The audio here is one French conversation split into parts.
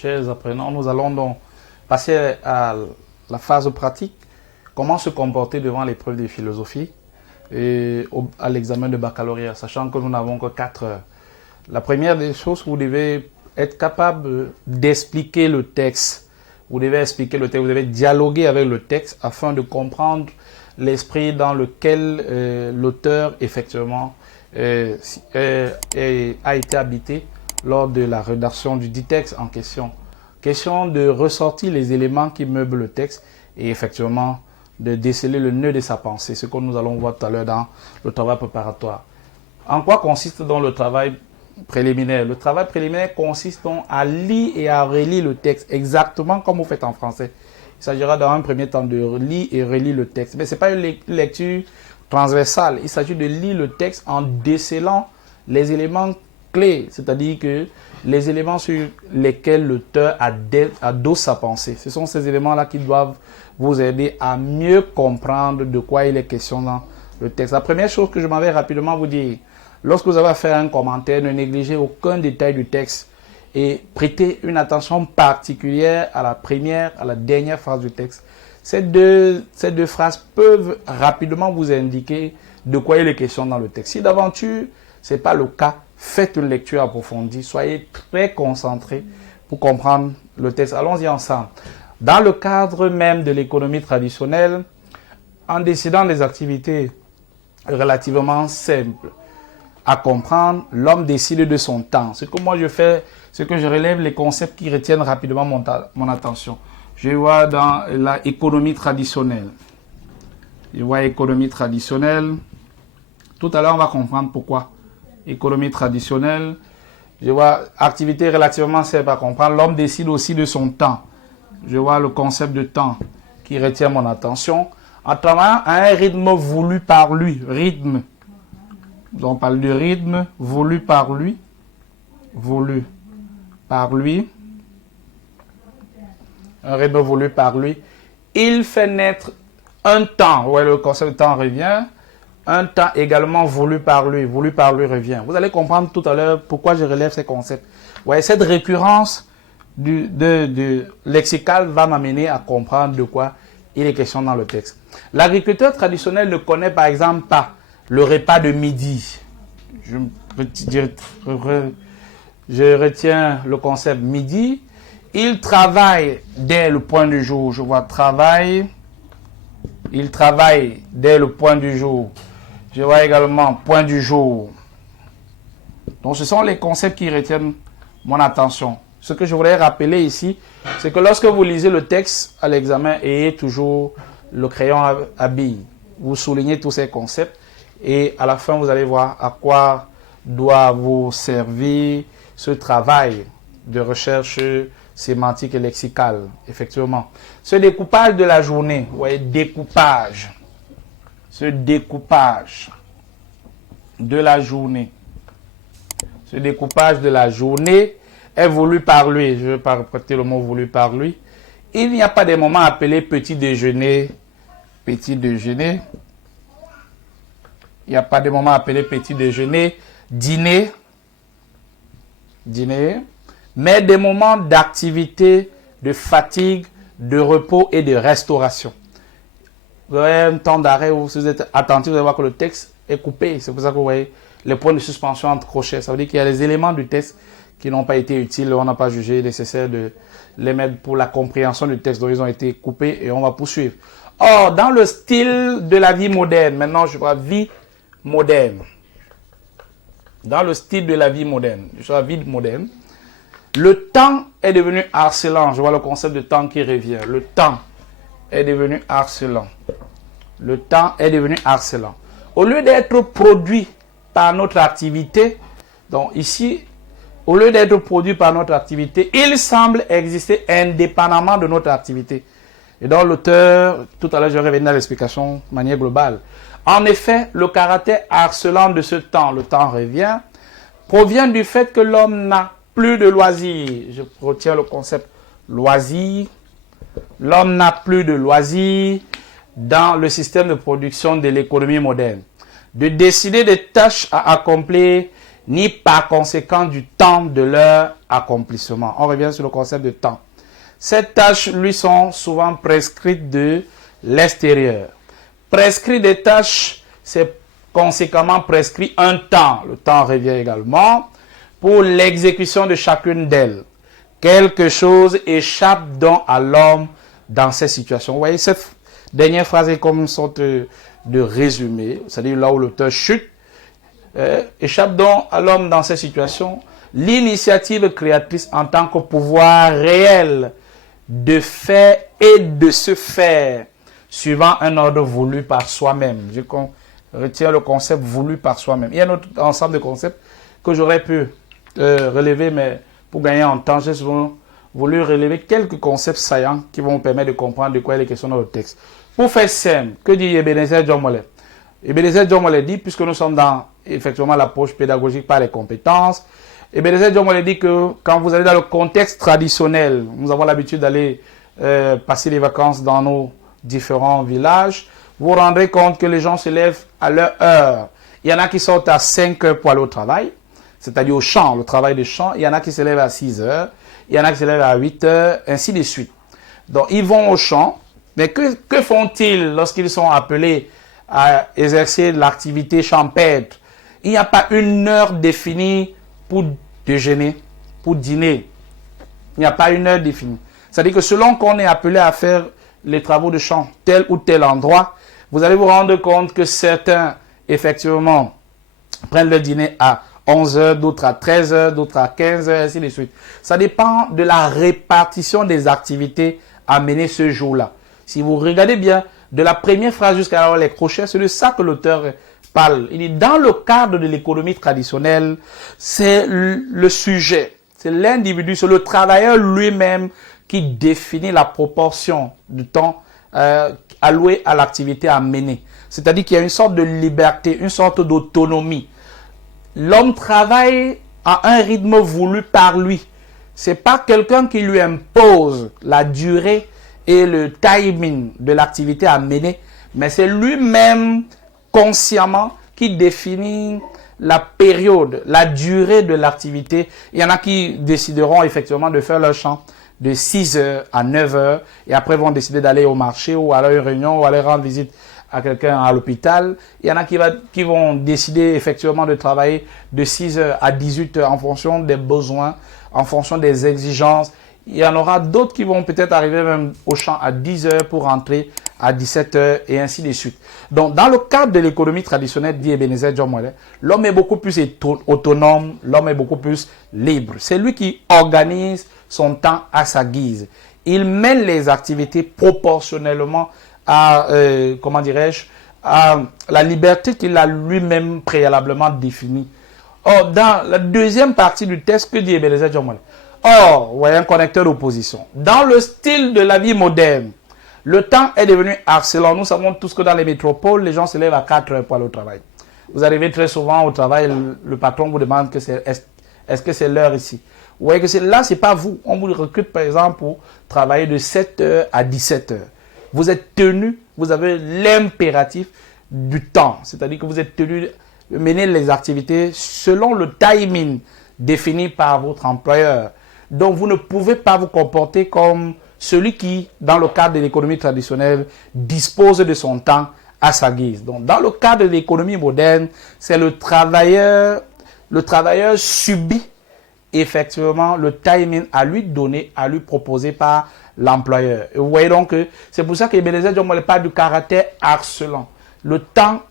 chers apprenants, nous allons donc passer à la phase pratique. Comment se comporter devant l'épreuve de philosophie et à l'examen de baccalauréat, sachant que nous n'avons que 4 heures. La première des choses, vous devez être capable d'expliquer le texte. Vous devez expliquer le texte, vous devez dialoguer avec le texte afin de comprendre l'esprit dans lequel l'auteur, effectivement, a été habité lors de la rédaction du dit texte en question. Question de ressortir les éléments qui meublent le texte et effectivement de déceler le nœud de sa pensée, ce que nous allons voir tout à l'heure dans le travail préparatoire. En quoi consiste donc le travail préliminaire? Le travail préliminaire consiste donc à lire et à relire le texte, exactement comme vous faites en français. Il s'agira dans un premier temps de lire et relire le texte. Mais ce n'est pas une lecture transversale. Il s'agit de lire le texte en décelant les éléments clés, c'est-à-dire que les éléments sur lesquels l'auteur adosse sa pensée. Ce sont ces éléments-là qui doivent vous aider à mieux comprendre de quoi il est question dans le texte. La première chose que je m'en vais rapidement vous dire, lorsque vous avez à faire un commentaire, ne négligez aucun détail du texte et prêtez une attention particulière à la première, à la dernière phrase du texte. Ces deux phrases peuvent rapidement vous indiquer de quoi il est question dans le texte. Si d'aventure, ce n'est pas le cas, faites une lecture approfondie, soyez très concentrés pour comprendre le texte. Allons-y ensemble. Dans le cadre même de l'économie traditionnelle, en décidant des activités relativement simples à comprendre, l'homme décide de son temps. Ce que moi je fais, c'est que je relève les concepts qui retiennent rapidement mon attention. Je vois dans l'économie traditionnelle. Je vois économie traditionnelle. Tout à l'heure, on va comprendre pourquoi. Économie traditionnelle. Je vois activité relativement simple à comprendre. L'homme décide aussi de son temps. Je vois le concept de temps qui retient mon attention. En travaillant à un rythme voulu par lui. Rythme. On parle de rythme voulu par lui. Voulu par lui. Un rythme voulu par lui. Il fait naître un temps. Ouais, le concept de temps revient. Un temps également voulu par lui revient. Vous allez comprendre tout à l'heure pourquoi je relève ces concepts. Ouais, cette récurrence de lexical va m'amener à comprendre de quoi il est question dans le texte. L'agriculteur traditionnel ne connaît par exemple pas le repas de midi. Je retiens le concept midi. Il travaille dès le point du jour. Je vois travail. Il travaille dès le point du jour. Je vois également point du jour. Donc ce sont les concepts qui retiennent mon attention. Ce que je voudrais rappeler ici, c'est que lorsque vous lisez le texte à l'examen, ayez toujours le crayon à billes. Vous soulignez tous ces concepts et à la fin, vous allez voir à quoi doit vous servir ce travail de recherche sémantique et lexicale, effectivement. Ce découpage de la journée, vous voyez, découpage. Ce découpage de la journée. Ce découpage de la journée est voulu par lui. Je ne vais pas répéter le mot voulu par lui. Il n'y a pas des moments appelés petit déjeuner. Petit déjeuner. Il n'y a pas de moments appelés petit déjeuner. Dîner. Dîner. Mais des moments d'activité, de fatigue, de repos et de restauration. Vous avez un temps d'arrêt où si vous êtes attentif, vous allez voir que le texte est coupé. C'est pour ça que vous voyez les points de suspension entre crochets. Ça veut dire qu'il y a des éléments du texte qui n'ont pas été utiles. On n'a pas jugé nécessaire de les mettre pour la compréhension du texte. Donc ils ont été coupés et on va poursuivre. Or, dans le style de la vie moderne, maintenant je vois vie moderne. Dans le style de la vie moderne, je vois vie moderne. Le temps est devenu harcelant. Je vois le concept de temps qui revient. Le temps est devenu harcelant. Le temps est devenu harcelant. Au lieu d'être produit par notre activité, donc ici, au lieu d'être produit par notre activité, il semble exister indépendamment de notre activité. Et donc l'auteur, tout à l'heure je vais revenir à l'explication de manière globale. En effet, le caractère harcelant de ce temps, le temps revient, provient du fait que l'homme n'a plus de loisirs. Je retiens le concept loisir. L'homme n'a plus de loisirs dans le système de production de l'économie moderne. De décider des tâches à accomplir ni par conséquent du temps de leur accomplissement. On revient sur le concept de temps. Ces tâches lui sont souvent prescrites de l'extérieur. Prescrit des tâches, c'est conséquemment prescrit un temps. Le temps revient également pour l'exécution de chacune d'elles. Quelque chose échappe donc à l'homme dans ces situations. Vous voyez, cette dernière phrase est comme une sorte de résumé, c'est-à-dire là où l'auteur chute. Échappe donc à l'homme dans ces situations l'initiative créatrice en tant que pouvoir réel de faire et de se faire suivant un ordre voulu par soi-même. Je retiens le concept voulu par soi-même. Il y a un autre ensemble de concepts que j'aurais pu relever, mais pour gagner en temps, j'ai souvent voulu relever quelques concepts saillants qui vont vous permettre de comprendre de quoi il est question dans le texte. Pour faire simple, que dit Ebenezer John Mollett? Ebenezer John Mollett dit, puisque nous sommes dans effectivement l'approche pédagogique par les compétences, Ebenezer John Mollett dit que quand vous allez dans le contexte traditionnel, nous avons l'habitude d'aller passer les vacances dans nos différents villages, vous vous rendrez compte que les gens se lèvent à leur heure. Il y en a qui sortent à 5 heures pour aller au travail, c'est-à-dire au champ, le travail de champ. Il y en a qui se lèvent à 6 heures, il y en a qui se lèvent à 8 heures, ainsi de suite. Donc, ils vont au champ, mais que font-ils lorsqu'ils sont appelés à exercer l'activité champêtre? Il n'y a pas une heure définie pour déjeuner, pour dîner. Il n'y a pas une heure définie. C'est-à-dire que selon qu'on est appelé à faire les travaux de champ, tel ou tel endroit, vous allez vous rendre compte que certains, effectivement, prennent le dîner à 11 heures, d'autres à 13 heures, d'autres à 15 heures, ainsi de suite. Ça dépend de la répartition des activités à mener ce jour-là. Si vous regardez bien, de la première phrase jusqu'à les crochets, c'est de ça que l'auteur parle. Il dit, dans le cadre de l'économie traditionnelle, c'est le sujet, c'est l'individu, c'est le travailleur lui-même qui définit la proportion du temps alloué à l'activité à mener. C'est-à-dire qu'il y a une sorte de liberté, une sorte d'autonomie. L'homme travaille à un rythme voulu par lui. C'est pas quelqu'un qui lui impose la durée et le timing de l'activité à mener, mais c'est lui-même consciemment qui définit la période, la durée de l'activité. Il y en a qui décideront effectivement de faire leur champ de 6 heures à 9 heures et après vont décider d'aller au marché ou à leur réunion ou aller rendre visite à quelqu'un à l'hôpital. Il y en a qui vont décider effectivement de travailler de 6 heures à 18 heures en fonction des besoins, en fonction des exigences. Il y en aura d'autres qui vont peut-être arriver même au champ à 10 heures pour rentrer à 17 heures et ainsi de suite. Donc, dans le cadre de l'économie traditionnelle, dit Ebenezer John Mollett, l'homme est beaucoup plus autonome, l'homme est beaucoup plus libre. C'est lui qui organise son temps à sa guise. Il mène les activités proportionnellement à, comment dirais-je, à la liberté qu'il a lui-même préalablement définie. Or, dans la deuxième partie du texte, que dit Ebenezer John Mollett? Or, vous voyez un connecteur d'opposition. Dans le style de la vie moderne, le temps est devenu harcelant. Nous savons tous que dans les métropoles, les gens se lèvent à 4 heures pour aller au travail. Vous arrivez très souvent au travail, le patron vous demande que est-ce que c'est l'heure ici. Vous voyez que là, ce n'est pas vous. On vous recrute par exemple pour travailler de 7 heures à 17 heures. Vous êtes tenu, vous avez l'impératif du temps. C'est-à-dire que vous êtes tenu de mener les activités selon le timing défini par votre employeur. Donc, vous ne pouvez pas vous comporter comme celui qui, dans le cadre de l'économie traditionnelle, dispose de son temps à sa guise. Donc, dans le cadre de l'économie moderne, c'est le travailleur subit effectivement le timing à lui donner, à lui proposer par l'employeur. Et vous voyez donc que c'est pour ça que Ebenezer John Mollett parle du caractère harcelant. Le temps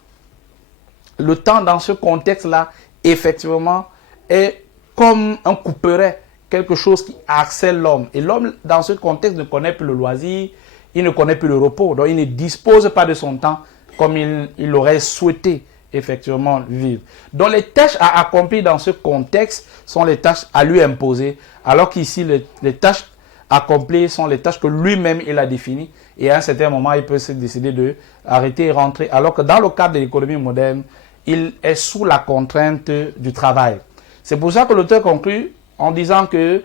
dans ce contexte-là, effectivement, est comme un couperet, quelque chose qui harcèle l'homme. Et l'homme, dans ce contexte, ne connaît plus le loisir, il ne connaît plus le repos. Donc, il ne dispose pas de son temps comme il aurait souhaité effectivement vivre. Donc, les tâches à accomplir dans ce contexte sont les tâches à lui imposer, alors qu'ici, les tâches accomplies sont les tâches que lui-même il a définies. Et à un certain moment, il peut se décider de arrêter et rentrer. Alors que dans le cadre de l'économie moderne, il est sous la contrainte du travail. C'est pour ça que l'auteur conclut en disant que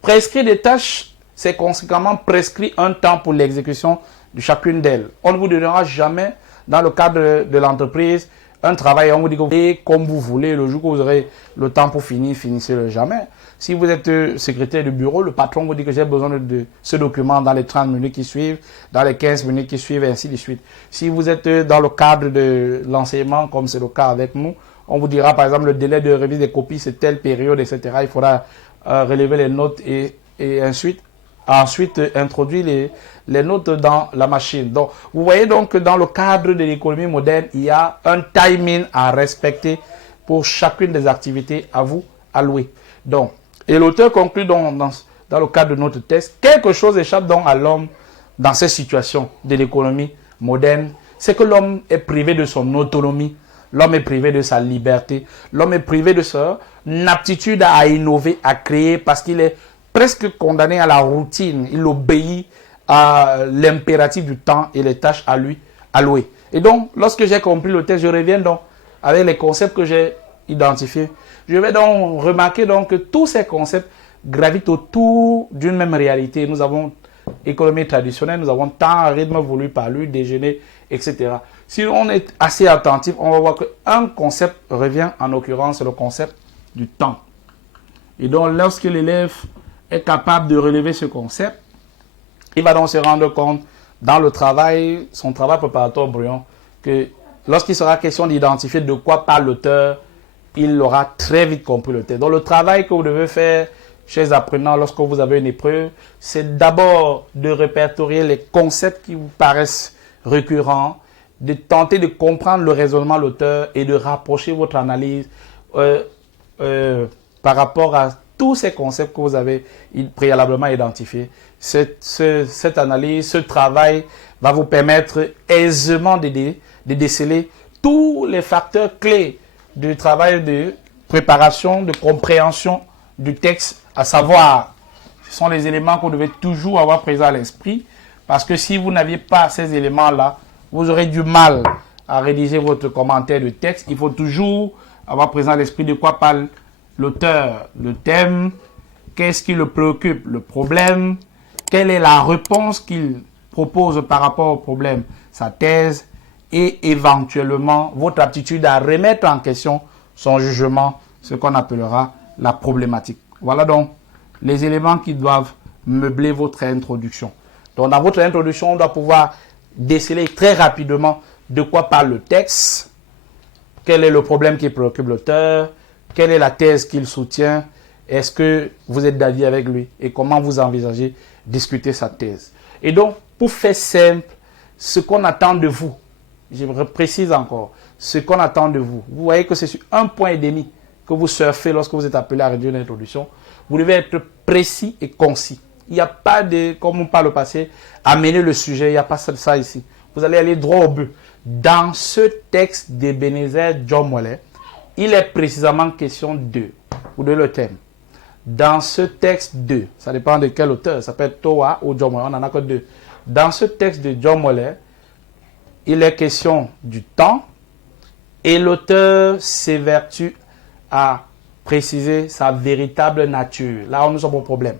prescrire des tâches, c'est conséquemment prescrit un temps pour l'exécution de chacune d'elles. On ne vous donnera jamais, dans le cadre de l'entreprise, un travail, on vous dit que vous faites comme vous voulez, le jour que vous aurez le temps pour finir, finissez-le jamais. Si vous êtes secrétaire de bureau, le patron vous dit que j'ai besoin de ce document dans les 30 minutes qui suivent, dans les 15 minutes qui suivent, et ainsi de suite. Si vous êtes dans le cadre de l'enseignement, comme c'est le cas avec nous, on vous dira par exemple le délai de remise des copies, c'est telle période, etc. Il faudra relever les notes et ensuite introduire les notes dans la machine. Donc, vous voyez donc que dans le cadre de l'économie moderne, il y a un timing à respecter pour chacune des activités à vous allouées. Donc, et l'auteur conclut donc dans le cadre de notre texte, quelque chose échappe donc à l'homme dans ces situations de l'économie moderne, c'est que l'homme est privé de son autonomie, l'homme est privé de sa liberté, l'homme est privé de son aptitude à innover, à créer, parce qu'il est presque condamné à la routine, il obéit à l'impératif du temps et les tâches à lui allouées. Et donc, lorsque j'ai compris le texte, je reviens donc avec les concepts que j'ai identifiés. Je vais donc remarquer donc que tous ces concepts gravitent autour d'une même réalité. Nous avons économie traditionnelle, nous avons temps, rythme voulu par lui, déjeuner, etc. Si on est assez attentif, on va voir qu'un concept revient, en l'occurrence, c'est le concept du temps. Et donc, lorsque l'élève est capable de relever ce concept, il va donc se rendre compte dans le travail, son travail préparatoire brillant, que lorsqu'il sera question d'identifier de quoi parle l'auteur, il aura très vite compris le texte. Donc le travail que vous devez faire, chers apprenants, lorsque vous avez une épreuve, c'est d'abord de répertorier les concepts qui vous paraissent récurrents, de tenter de comprendre le raisonnement de l'auteur et de rapprocher votre analyse par rapport à tous ces concepts que vous avez préalablement identifiés. Cette analyse, ce travail va vous permettre aisément de déceler tous les facteurs clés du travail de préparation, de compréhension du texte, à savoir, ce sont les éléments que vous devez toujours avoir présents à l'esprit, parce que si vous n'aviez pas ces éléments-là, vous aurez du mal à rédiger votre commentaire de texte. Il faut toujours avoir présent à l'esprit de quoi parle l'auteur, le thème, qu'est-ce qui le préoccupe, le problème, quelle est la réponse qu'il propose par rapport au problème, sa thèse, et éventuellement votre aptitude à remettre en question son jugement, ce qu'on appellera la problématique. Voilà donc les éléments qui doivent meubler votre introduction. Donc dans votre introduction, on doit pouvoir déceler très rapidement de quoi parle le texte, quel est le problème qui préoccupe l'auteur, quelle est la thèse qu'il soutient, est-ce que vous êtes d'avis avec lui et comment vous envisagez discuter sa thèse. Et donc, pour faire simple, ce qu'on attend de vous, je précise encore, ce qu'on attend de vous, vous voyez que c'est sur un point et demi que vous surfez lorsque vous êtes appelé à rédiger une introduction. Vous devez être précis et concis. Il n'y a pas de, comme par le passé, amener le sujet, il n'y a pas ça ici. Vous allez aller droit au but. Dans ce texte d'Ebenezer John Mollett, il est précisément question de, ou de le thème. Dans ce texte de, ça dépend de quel auteur, ça peut être Toa ou John Mollett, on n'en a que deux. Dans ce texte de John Mollett, il est question du temps et l'auteur s'évertue à préciser sa véritable nature. Là, nous sommes au problème.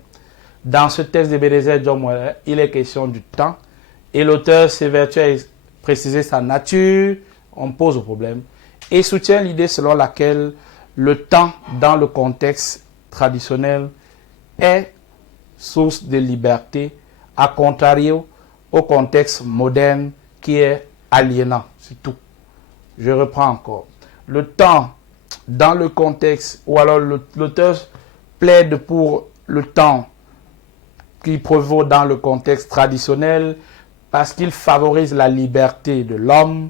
Dans ce texte d'Ebenezer John Mollett, il est question du temps et l'auteur s'évertue à préciser sa nature, on pose au problème, et soutient l'idée selon laquelle le temps dans le contexte traditionnel est source de liberté, à contrario au contexte moderne qui est aliénant, c'est tout. Je reprends encore. Le temps dans le contexte, ou alors l'auteur plaide pour le temps qui prévaut dans le contexte traditionnel parce qu'il favorise la liberté de l'homme,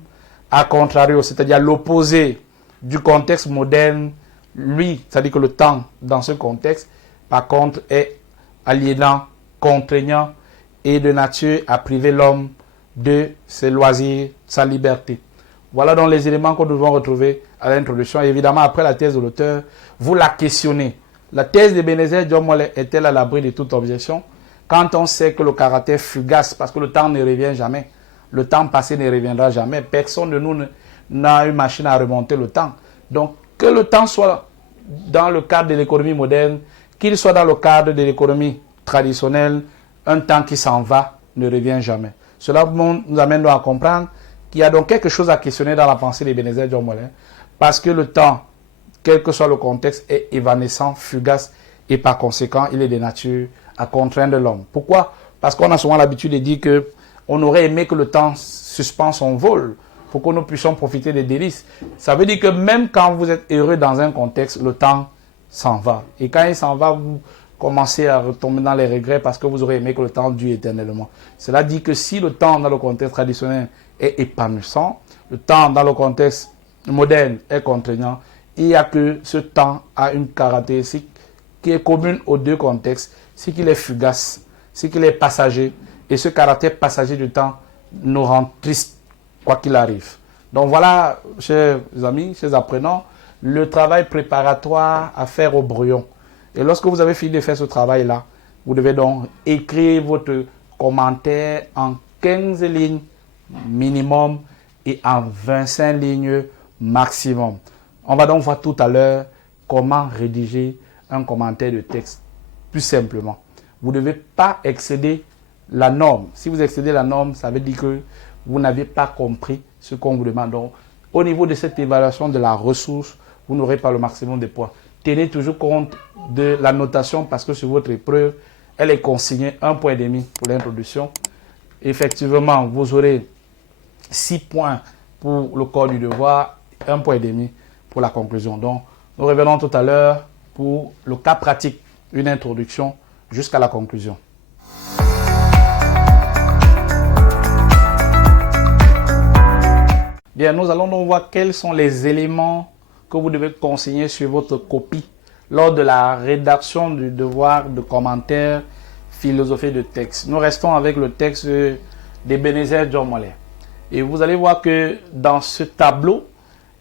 à contrario, c'est-à-dire l'opposé du contexte moderne, lui, c'est-à-dire que le temps dans ce contexte, par contre, est aliénant, contraignant et de nature à priver l'homme de ses loisirs, sa liberté. Voilà donc les éléments que nous devons retrouver à l'introduction. Évidemment, après la thèse de l'auteur, vous la questionnez. La thèse d'Ebenezer John Mollett est-elle à l'abri de toute objection? Quand on sait que le caractère fugace, parce que le temps ne revient jamais, le temps passé ne reviendra jamais, personne de nous n'a une machine à remonter le temps. Donc, que le temps soit dans le cadre de l'économie moderne, qu'il soit dans le cadre de l'économie traditionnelle, un temps qui s'en va ne revient jamais. Cela nous amène à comprendre qu'il y a donc quelque chose à questionner dans la pensée d'Ebenezer John Mollin, parce que le temps, quel que soit le contexte, est évanescent, fugace, et par conséquent, il est de nature à contraindre l'homme. Pourquoi? Parce qu'on a souvent l'habitude de dire que on aurait aimé que le temps suspende son vol pour que nous puissions profiter des délices. Ça veut dire que même quand vous êtes heureux dans un contexte, le temps s'en va. Et quand il s'en va, vous commencez à retomber dans les regrets parce que vous aurez aimé que le temps dure éternellement. Cela dit que si le temps dans le contexte traditionnel est épanouissant, le temps dans le contexte moderne est contraignant, il y a que ce temps a une caractéristique qui est commune aux deux contextes, c'est qu'il est fugace, c'est qu'il est passager, et ce caractère passager du temps nous rend tristes, quoi qu'il arrive. Donc voilà, chers amis, chers apprenants, le travail préparatoire à faire au brouillon. Et lorsque vous avez fini de faire ce travail-là, vous devez donc écrire votre commentaire en 15 lignes minimum et en 25 lignes maximum. On va donc voir tout à l'heure comment rédiger un commentaire de texte plus simplement. Vous ne devez pas excéder la norme. Si vous excédez la norme, ça veut dire que vous n'avez pas compris ce qu'on vous demande. Donc, au niveau de cette évaluation de la ressource, vous n'aurez pas le maximum de points. Tenez toujours compte de la notation parce que sur votre épreuve, elle est consignée 1,5 point pour l'introduction. Effectivement, vous aurez 6 points pour le corps du devoir, 1,5 point pour la conclusion. Donc, nous revenons tout à l'heure pour le cas pratique, une introduction jusqu'à la conclusion. Bien, nous allons donc voir quels sont les éléments que vous devez consigner sur votre copie lors de la rédaction du devoir de commentaire philosophie de texte. Nous restons avec le texte d'Ebenezer John Mollin. Et vous allez voir que dans ce tableau,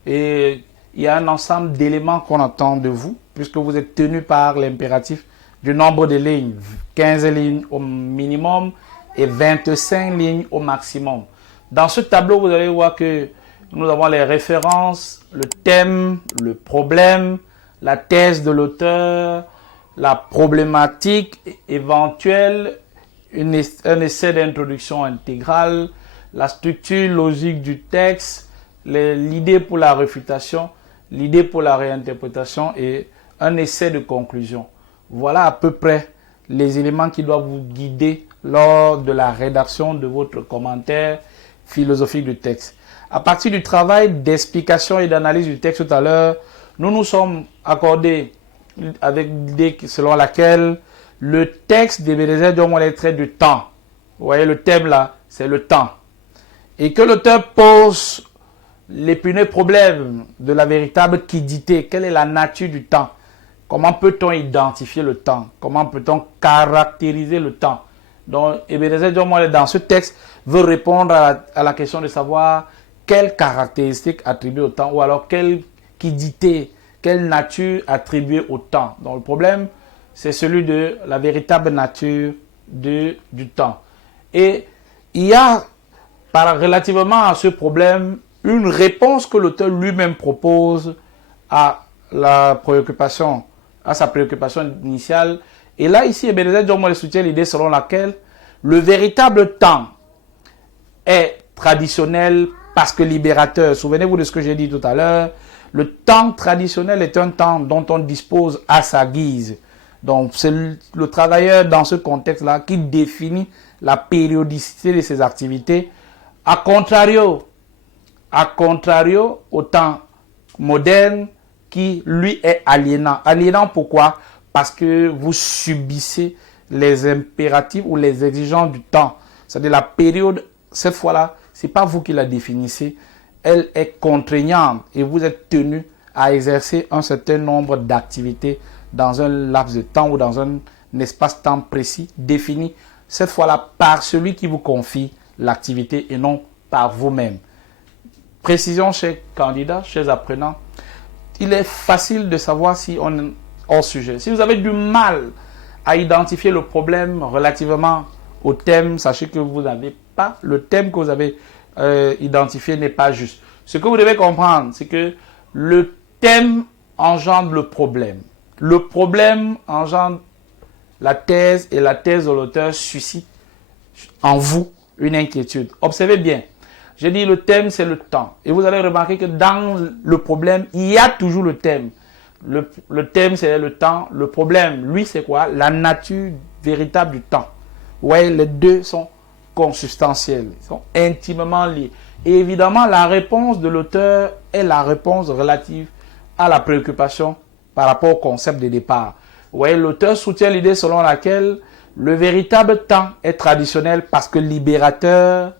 il y a un ensemble d'éléments qu'on attend de vous, puisque vous êtes tenu par l'impératif du nombre de lignes, 15 lignes au minimum et 25 lignes au maximum. Dans ce tableau, vous allez voir que nous avons les références, le thème, le problème, la thèse de l'auteur, la problématique éventuelle, un essai d'introduction intégrale, la structure logique du texte, l'idée pour la réfutation, l'idée pour la réinterprétation et un essai de conclusion. Voilà à peu près les éléments qui doivent vous guider lors de la rédaction de votre commentaire philosophique du texte. À partir du travail d'explication et d'analyse du texte tout à l'heure, nous nous sommes accordés avec l'idée selon laquelle le texte d'Ebenezer John Mollin traite du temps. Vous voyez le thème là, c'est le temps. Et que l'auteur pose l'épineux problème de la véritable quiddité. Quelle est la nature du temps? Comment peut-on identifier le temps? Comment peut-on caractériser le temps? Donc, Ebenezer John Mollin, dans ce texte, veut répondre à la question de savoir quelles caractéristiques attribuer au temps ou alors quelle quiddité, quelle nature attribuer au temps. Donc, le problème, c'est celui de la véritable nature du temps. Et il y a, relativement à ce problème, une réponse que l'auteur lui-même propose à sa préoccupation initiale. Et là, ici, Ebenezer John Mollin soutient l'idée selon laquelle le véritable temps est traditionnel parce que libérateur. Souvenez-vous de ce que j'ai dit tout à l'heure. Le temps traditionnel est un temps dont on dispose à sa guise. Donc, c'est le travailleur dans ce contexte-là qui définit la périodicité de ses activités. A contrario au temps moderne qui, lui, est aliénant. Aliénant pourquoi? Parce que vous subissez les impératifs ou les exigences du temps. C'est-à-dire la période, cette fois-là, ce n'est pas vous qui la définissez. Elle est contraignante et vous êtes tenu à exercer un certain nombre d'activités dans un laps de temps ou dans un espace-temps précis défini, cette fois-là par celui qui vous confie l'activité et non par vous-même. Précision, chers candidats, chers apprenants, il est facile de savoir si on est hors sujet. Si vous avez du mal à identifier le problème relativement au thème, sachez que vous n'avez pas, le thème que vous avez identifié n'est pas juste. Ce que vous devez comprendre, c'est que le thème engendre le problème. Le problème engendre la thèse et la thèse de l'auteur suscite en vous une inquiétude. Observez bien, J'ai dit le thème, c'est le temps. Et vous allez remarquer que dans le problème, il y a toujours le thème. Le thème, c'est le temps. Le problème, lui, c'est quoi? La nature véritable du temps. Ouais, les deux sont consubstantiels, ils sont intimement liés. Et évidemment, la réponse de l'auteur est la réponse relative à la préoccupation par rapport au concept de départ. Vous voyez, l'auteur soutient l'idée selon laquelle le véritable temps est traditionnel parce que libérateur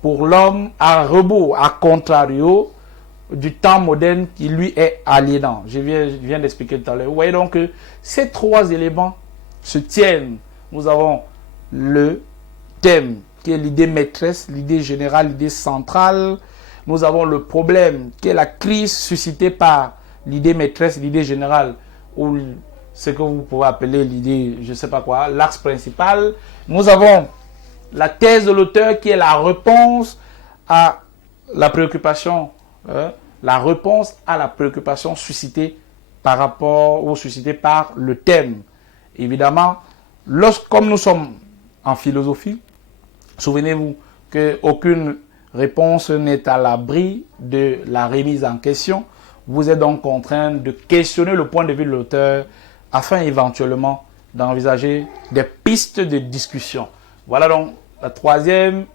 pour l'homme, à rebours, à contrario du temps moderne qui lui est aliénant. Je viens d'expliquer tout à l'heure. Vous voyez donc que ces trois éléments se tiennent. Nous avons le thème qui est l'idée maîtresse, l'idée générale, l'idée centrale. Nous avons le problème qui est la crise suscitée par l'idée maîtresse, l'idée générale, ou ce que vous pouvez appeler l'idée, je ne sais pas quoi, l'axe principal. Nous avons la thèse de l'auteur qui est la réponse à la préoccupation, la réponse à la préoccupation suscitée par rapport ou suscitée par le thème. Évidemment, comme nous sommes en philosophie, souvenez-vous qu'aucune réponse n'est à l'abri de la remise en question. Vous êtes donc contraint de questionner le point de vue de l'auteur afin éventuellement d'envisager des pistes de discussion. Voilà donc la troisième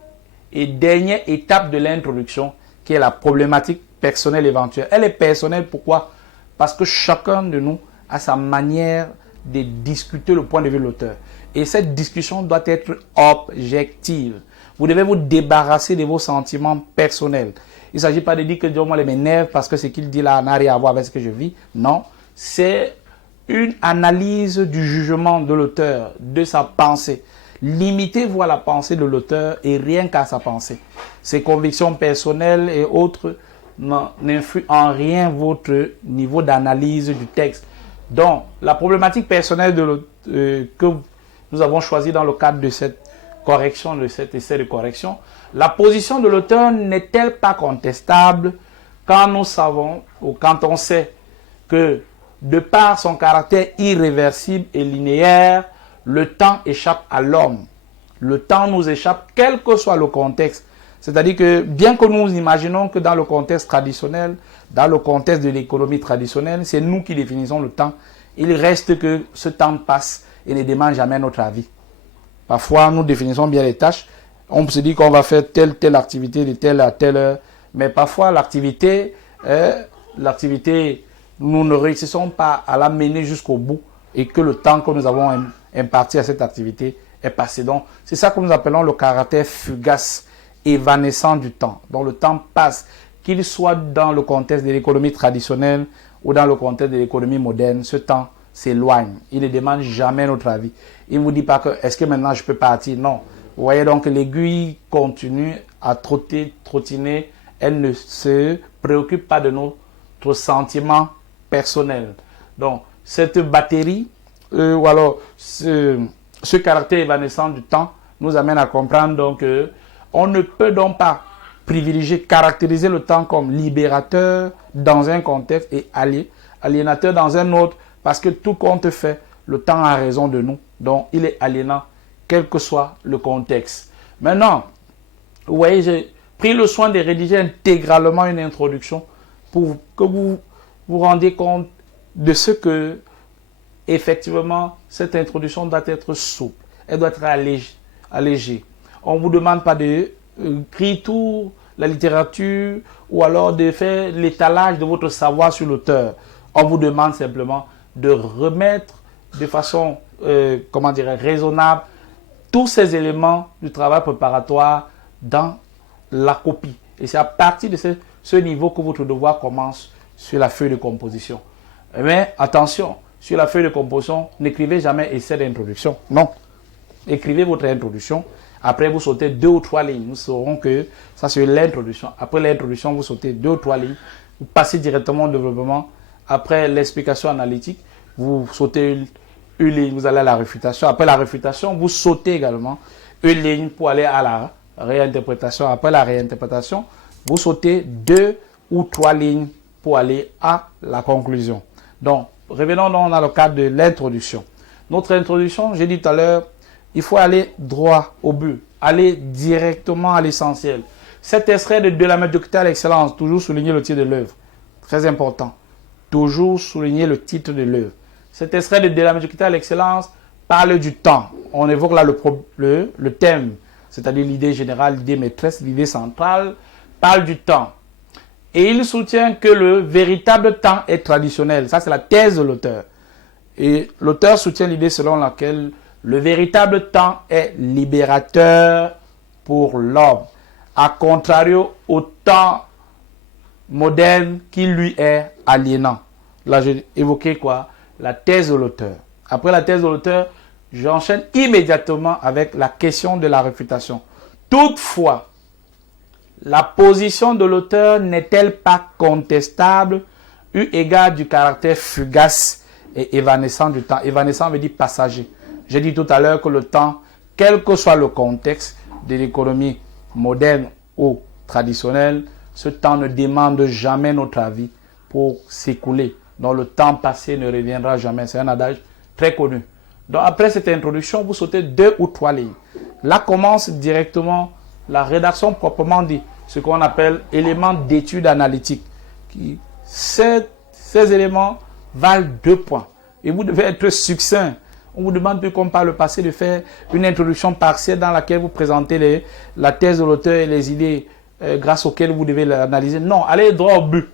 et dernière étape de l'introduction qui est la problématique personnelle éventuelle. Elle est personnelle, pourquoi? Parce que chacun de nous a sa manière de discuter le point de vue de l'auteur. Et cette discussion doit être objective. Vous devez vous débarrasser de vos sentiments personnels. Il ne s'agit pas de dire que Dieu m'énerve parce que ce qu'il dit là n'a rien à voir avec ce que je vis. Non, c'est une analyse du jugement de l'auteur, de sa pensée. Limitez-vous à la pensée de l'auteur et rien qu'à sa pensée. Ses convictions personnelles et autres n'influent en rien votre niveau d'analyse du texte. Donc, la problématique personnelle que nous avons choisie dans le cadre de cette correction, de cet essai de correction, la position de l'auteur n'est-elle pas contestable quand nous savons ou quand on sait que de par son caractère irréversible et linéaire, le temps échappe à l'homme. Le temps nous échappe quel que soit le contexte. C'est-à-dire que bien que nous imaginons que dans le contexte traditionnel, dans le contexte de l'économie traditionnelle, c'est nous qui définissons le temps, il reste que ce temps passe et ne demande jamais notre avis. Parfois, nous définissons bien les tâches. On se dit qu'on va faire telle activité de telle à telle heure. Mais parfois, l'activité, nous ne réussissons pas à la mener jusqu'au bout et que le temps que nous avons imparti à cette activité est passé. Donc, c'est ça que nous appelons le caractère fugace, évanescent du temps. Donc, le temps passe, qu'il soit dans le contexte de l'économie traditionnelle ou dans le contexte de l'économie moderne, ce temps s'éloigne. Il ne demande jamais notre avis. Il ne vous dit pas que est-ce que maintenant je peux partir? Non. Vous voyez donc que l'aiguille continue à trottiner. Elle ne se préoccupe pas de notre sentiment personnel. Donc, cette batterie, ou alors ce caractère évanescent du temps nous amène à comprendre donc on ne peut donc pas privilégier, caractériser le temps comme libérateur dans un contexte et aliénateur dans un autre, parce que tout compte fait, le temps a raison de nous, donc il est aliénant, quel que soit le contexte. Maintenant, vous voyez, j'ai pris le soin de rédiger intégralement une introduction pour que vous vous rendiez compte de ce que, effectivement, cette introduction doit être souple, elle doit être allégée. On ne vous demande pas de écrire toute la littérature ou alors de faire l'étalage de votre savoir sur l'auteur. On vous demande simplement de remettre de façon, raisonnable tous ces éléments du travail préparatoire dans la copie. Et c'est à partir de ce niveau que votre devoir commence sur la feuille de composition. Mais attention, sur la feuille de composition, n'écrivez jamais essai d'introduction. Non. Écrivez votre introduction. Après, vous sautez 2 ou 3 lignes. Nous saurons que ça, c'est l'introduction. Après l'introduction, vous sautez 2 ou 3 lignes. Vous passez directement au développement. Après l'explication analytique, vous sautez une ligne, vous allez à la réfutation. Après la réfutation, vous sautez également une ligne pour aller à la réinterprétation. Après la réinterprétation, vous sautez 2 ou 3 lignes pour aller à la conclusion. Donc, revenons donc dans le cadre de l'introduction. Notre introduction, j'ai dit tout à l'heure, Il faut aller droit au but, aller directement à l'essentiel. Cet extrait de la médiocrité à l'excellence, toujours souligner le titre de l'œuvre. Très important. Toujours souligner le titre de l'œuvre. Cet extrait de la médiocrité à l'excellence parle du temps. On évoque là le thème, c'est-à-dire l'idée générale, l'idée maîtresse, l'idée centrale, parle du temps. Et il soutient que le véritable temps est traditionnel. Ça, c'est la thèse de l'auteur. Et l'auteur soutient l'idée selon laquelle le véritable temps est libérateur pour l'homme, à contrario au temps moderne qui lui est aliénant. Là, j'ai évoqué quoi? La thèse de l'auteur. Après la thèse de l'auteur, j'enchaîne immédiatement avec la question de la réfutation. Toutefois, la position de l'auteur n'est-elle pas contestable eu égard du caractère fugace et évanescent du temps? Évanescent veut dire passager. J'ai dit tout à l'heure que le temps, quel que soit le contexte de l'économie moderne ou traditionnelle, ce temps ne demande jamais notre avis pour s'écouler. Donc le temps passé ne reviendra jamais. C'est un adage très connu. Donc après cette introduction, vous sautez 2 ou 3 lignes. Là commence directement la rédaction proprement dit, ce qu'on appelle éléments d'étude analytique. Ces éléments valent 2 points. Et vous devez être succinct. On vous demande plus comme par le passé de faire une introduction partielle dans laquelle vous présentez la thèse de l'auteur et les idées grâce auxquelles vous devez l'analyser. Non, allez droit au but.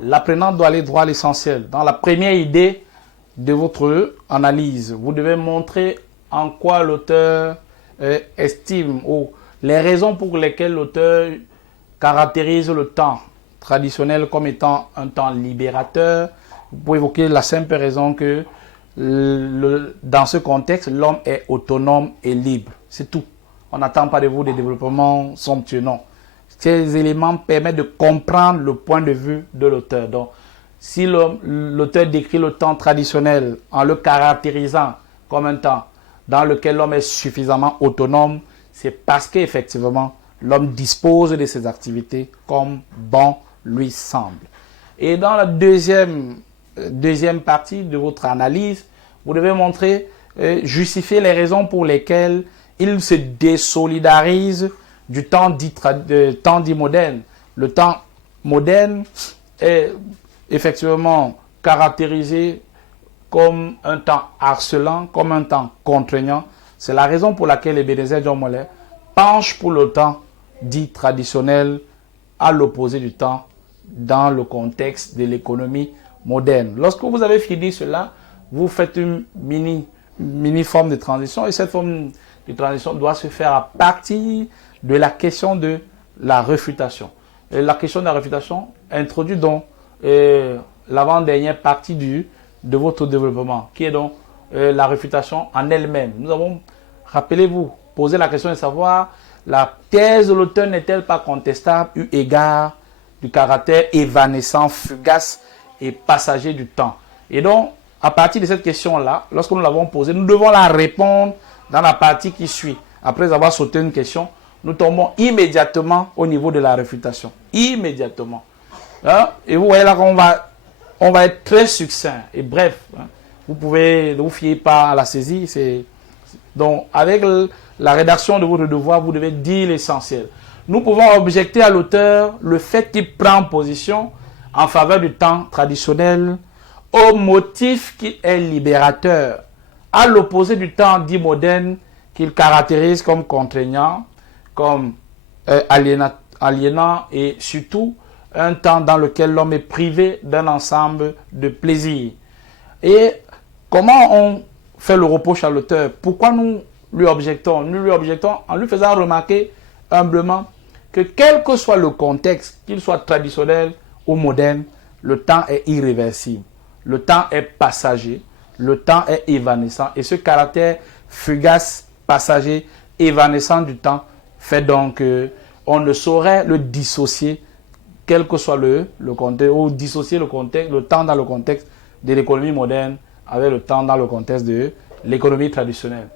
L'apprenant doit aller droit à l'essentiel. Dans la première idée de votre analyse, vous devez montrer en quoi l'auteur estime ou les raisons pour lesquelles l'auteur caractérise le temps traditionnel comme étant un temps libérateur. Vous pouvez évoquer la simple raison que dans ce contexte, l'homme est autonome et libre. C'est tout. On n'attend pas de vous des développements somptueux, non. Ces éléments permettent de comprendre le point de vue de l'auteur. Donc, si l'auteur décrit le temps traditionnel en le caractérisant comme un temps dans lequel l'homme est suffisamment autonome, c'est parce qu'effectivement, l'homme dispose de ses activités comme bon lui semble. Et dans la deuxième partie de votre analyse, vous devez montrer, justifier les raisons pour lesquelles il se désolidarise du temps dit moderne. Le temps moderne est effectivement caractérisé comme un temps harcelant, comme un temps contraignant. C'est la raison pour laquelle Ebenezer John Moller penche pour le temps dit traditionnel à l'opposé du temps dans le contexte de l'économie moderne. Lorsque vous avez fini cela, vous faites une mini forme de transition et cette forme de transition doit se faire à partir de la question de la réfutation. Et la question de la réfutation introduit donc l'avant-dernière partie de votre développement, qui est donc la réfutation en elle-même. Nous avons, rappelez-vous, posé la question de savoir la thèse de l'auteur n'est-elle pas contestable eu égard du caractère évanescent, fugace et passager du temps. Et donc, à partir de cette question-là, lorsque nous l'avons posée, nous devons la répondre dans la partie qui suit. Après avoir sauté une question, nous tombons immédiatement au niveau de la réfutation. Immédiatement. Hein? Et vous voyez là qu'on va être très succinct et bref. Hein? Vous pouvez ne vous fier pas à la saisie. Donc, avec la rédaction de votre devoir, vous devez dire l'essentiel. Nous pouvons objecter à l'auteur le fait qu'il prend position en faveur du temps traditionnel au motif qu'il est libérateur, à l'opposé du temps dit moderne qu'il caractérise comme contraignant, comme aliénant et surtout un temps dans lequel l'homme est privé d'un ensemble de plaisirs. Et comment on fait le reproche à l'auteur? Pourquoi nous lui objectons? Nous lui objectons en lui faisant remarquer humblement que quel que soit le contexte, qu'il soit traditionnel ou moderne, le temps est irréversible. Le temps est passager, le temps est évanescent. Et ce caractère fugace, passager, évanescent du temps fait donc qu'on ne saurait le dissocier, quel que soit le contexte, ou dissocier le temps dans le contexte de l'économie moderne avec le temps dans le contexte de l'économie traditionnelle.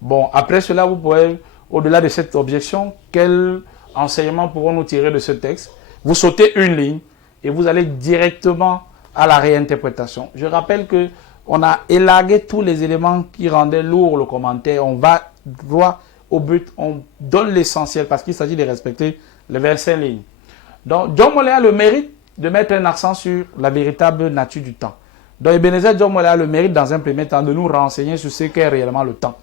Bon, après cela, vous pouvez, au-delà de cette objection, quel enseignement pouvons-nous tirer de ce texte? Vous sautez une ligne et vous allez directement à la réinterprétation. Je rappelle que on a élagué tous les éléments qui rendaient lourd le commentaire. On va droit au but, on donne l'essentiel parce qu'il s'agit de respecter les 25 lignes. Donc, John Mollé a le mérite de mettre un accent sur la véritable nature du temps. Donc, Ebenezer John Mollé a le mérite, dans un premier temps, de nous renseigner sur ce qu'est réellement le temps.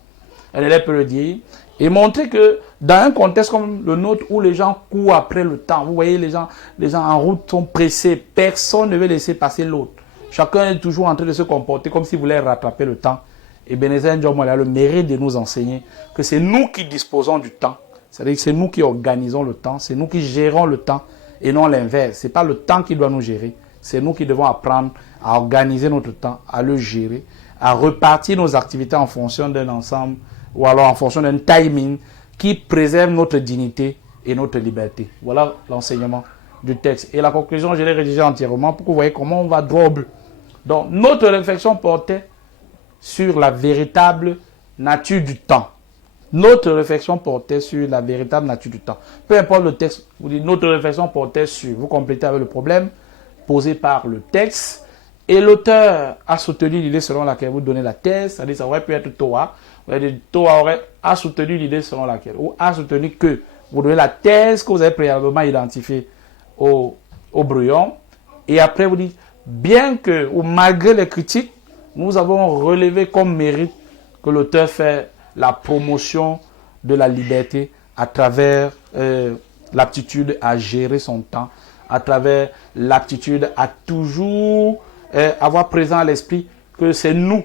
Elle peut le dire et montrer que dans un contexte comme le nôtre où les gens courent après le temps, vous voyez les gens en route sont pressés, personne ne veut laisser passer l'autre. Chacun est toujours en train de se comporter comme s'il voulait rattraper le temps. Et Ebenezer John Mollé a le mérite de nous enseigner que c'est nous qui disposons du temps. C'est-à-dire que c'est nous qui organisons le temps, c'est nous qui gérons le temps et non l'inverse. Ce n'est pas le temps qui doit nous gérer, c'est nous qui devons apprendre à organiser notre temps, à le gérer, à repartir nos activités en fonction d'un ensemble ou alors en fonction d'un timing qui préserve notre dignité et notre liberté. Voilà l'enseignement du texte. Et la conclusion, je l'ai rédigée entièrement pour que vous voyez comment on va droit au but. Donc, notre réflexion portait sur la véritable nature du temps. Notre réflexion portait sur la véritable nature du temps. Peu importe le texte, vous dites notre réflexion portait sur, vous complétez avec le problème posé par le texte et l'auteur a soutenu l'idée selon laquelle vous donnez la thèse, c'est-à-dire ça aurait pu être Toa. Toa a soutenu l'idée selon laquelle, ou a soutenu que vous donnez la thèse que vous avez préalablement identifiée au brouillon et après vous dites bien que, ou malgré les critiques, nous avons relevé comme mérite que l'auteur fait la promotion de la liberté à travers l'aptitude à gérer son temps, à travers l'aptitude à toujours avoir présent à l'esprit que c'est nous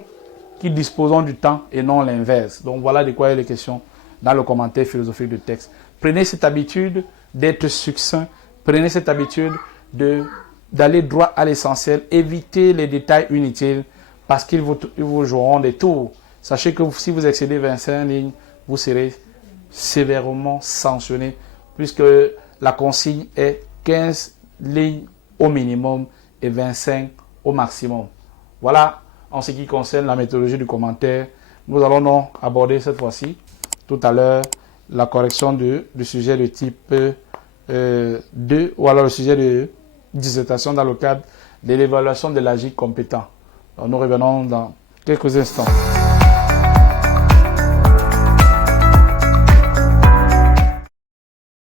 qui disposons du temps et non l'inverse. Donc voilà de quoi il est question dans le commentaire philosophique du texte. Prenez cette habitude d'être succinct, prenez cette habitude d'aller droit à l'essentiel, évitez les détails inutiles parce qu'ils vous joueront des tours. Sachez que si vous excédez 25 lignes, vous serez sévèrement sanctionné puisque la consigne est 15 lignes au minimum et 25 au maximum. Voilà en ce qui concerne la méthodologie du commentaire. Nous allons donc aborder cette fois-ci, tout à l'heure, la correction du sujet de type 2 ou alors le sujet de dissertation dans le cadre de l'évaluation de l'agir compétent. Alors, nous revenons dans quelques instants.